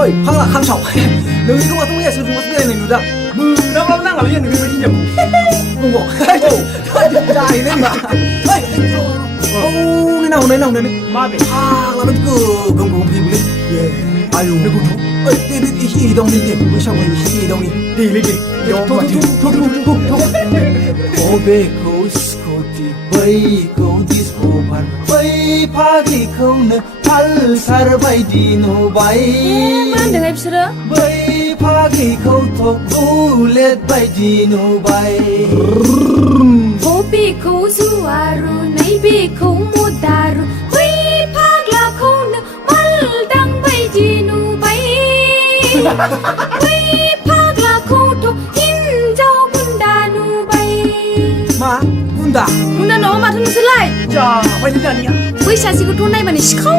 헐 황라 감성 너희 동화 동야 수중 어떻게 되는 누다 무랑 랑 알려 너희 왜 이냐고 뭐 자이 내마 오 나오 마베 아 나는 그 공공 피부리 예 아유 내고 저 띠띠 희동이 무샤고 희동이 딜리디 톡톡톡톡톡 오베코 스코티 바이코 디스코 반 바이 파기코는 팔살 바이디노 바이 만드가 입스러 바이 파기코 톡 불렛 바이디노 바이 호비코 수아루 네비코 모다루 바이 파글라코는 말당 바이디누 바이 바이 파글라코토 인자오 군다누 바이 마 군다 군다 너 마트는 슬라이 자 빨리 다니야 의사시고 돈 나이 많이 시커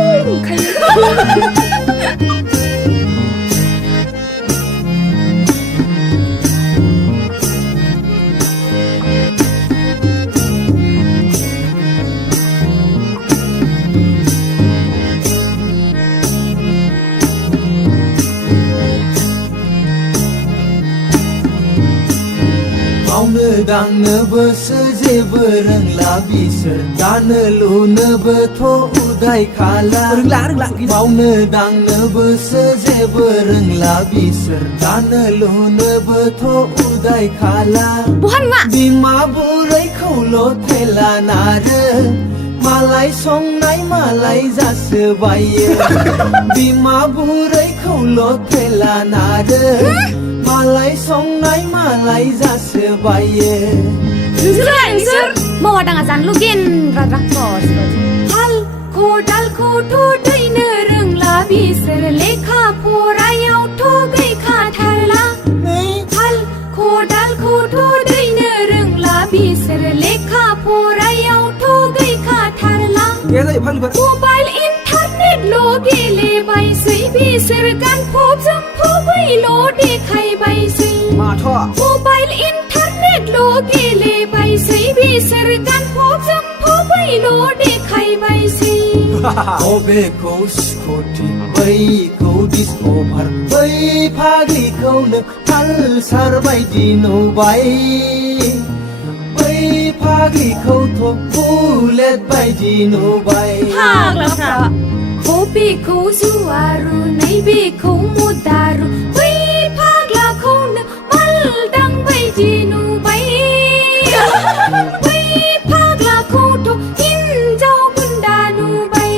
Maunu dangnu beseje berengla biser danelu nebetho udai khala rengla Maunu dangnu beseje berengla biser danelu nebetho udai khala Buhan mak Bima burai khaulo thela nare Malai songnai malai jasebaye Bima burai khaulo thela nare Malai songnai malai jasebaye Nusra nusur mau ada ngazan lugin rarak kos Hal kodal koto dai nereng la biser lekha porayau to gai kha tharla Hal kodal koto dai nereng la biser lekha porayau to gai kha tharla Mobile internet lo gele bai sei biser kan phop jam phoi lo de khai bai sei Ma tho Mobile internet lo gele bai sei biser kan phop jam phoi lo de khai bai sei Obe ko skoti bai ko disco bhar bai phagli ko ne pal sar bai dino bai bai phagli ko tho bullet bai dino bai Hak la pra Hobi ko suaru nai bi ko mudaru bai phag la ko ne pal dang bai dino bai bai phag la ko to in jau bundanu bai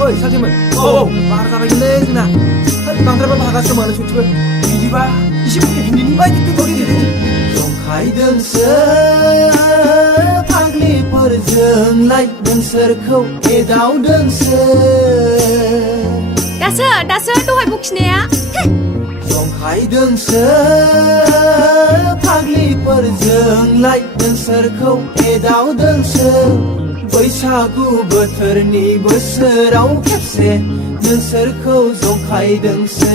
Oi 살팀은 말하다 바길래 누나 방드라바 바가서 뭐는 좋지만 이리봐 20분에 빈디니 아이 뚜뚜리 좀 가이등서 phagli perjeng lai dengser khâu edau dengser đã sơ tôi hỏi bục nè Dòng khai đường sơ phagli perjeng lai dengser khâu edau dengser बैसागु बोथोरनि बोसोराव खेबसे नोंसोरखौ जंखायदोंसो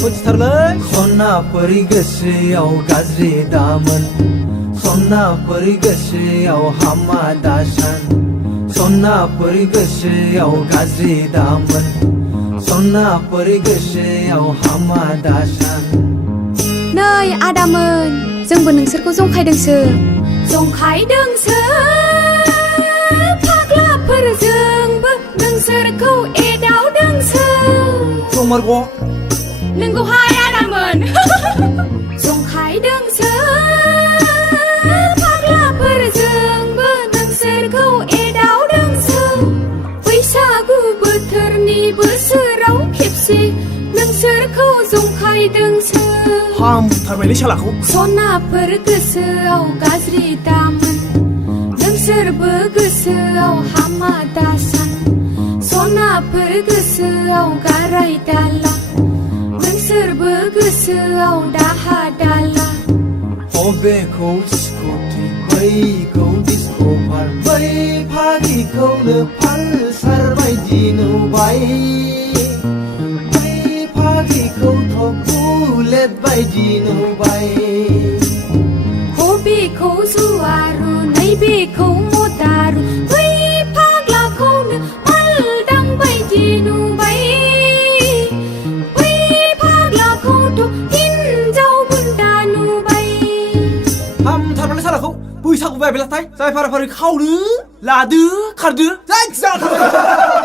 बोथोरलै सनाफोर गोसोआव गाज्रि दामोन सनाफोर गोसोआव हामा दासान सनाफोर गोसोआव गाज्रि दामोन सनाफोर गोसोआव हामा दासान नै आदामोन जोंबो नोंसोरखौ जंखायदोंसो जंखायदोंसो जोंबो नोंसोरखौ एदावदोंसो Margo नोंगौहाय आदामोन जंखायदोंसो फाग्लाफोरजोंबो नोंसोरखौ एदावदोंसो बैसागु बोथोरनि बोसोराव खेबसे नोंसोरखौ जंखायदोंसो हामथारबायलै सालाखौ सनाफोर गोसोआव गाज्रि दामोन नोंसोरबो गोसोआव हामा दासान सनाफोर गोसोआव गाराय दाला नोंसोरबो गोसोआव दाहा दाला अबेखौ स्कुटि बैखौ डिस्क' अभार बै फाग्लिखौनो पालसार बायदि नुबाय बै फाग्लिखौथ' बुलेट बायदि नुबाय बेखौ जुवारु नैबेखौ मदारु बै फाग्लाखौनो मालदां बायदि नुबाय बै फाग्लाखौथ' हिनजाव बुन्दा नुबाय हामथारबायलै सालाखौ बैसागु बायबायलाथाय जाय फारा फारि खावदो लादो खारदो जायखिजाया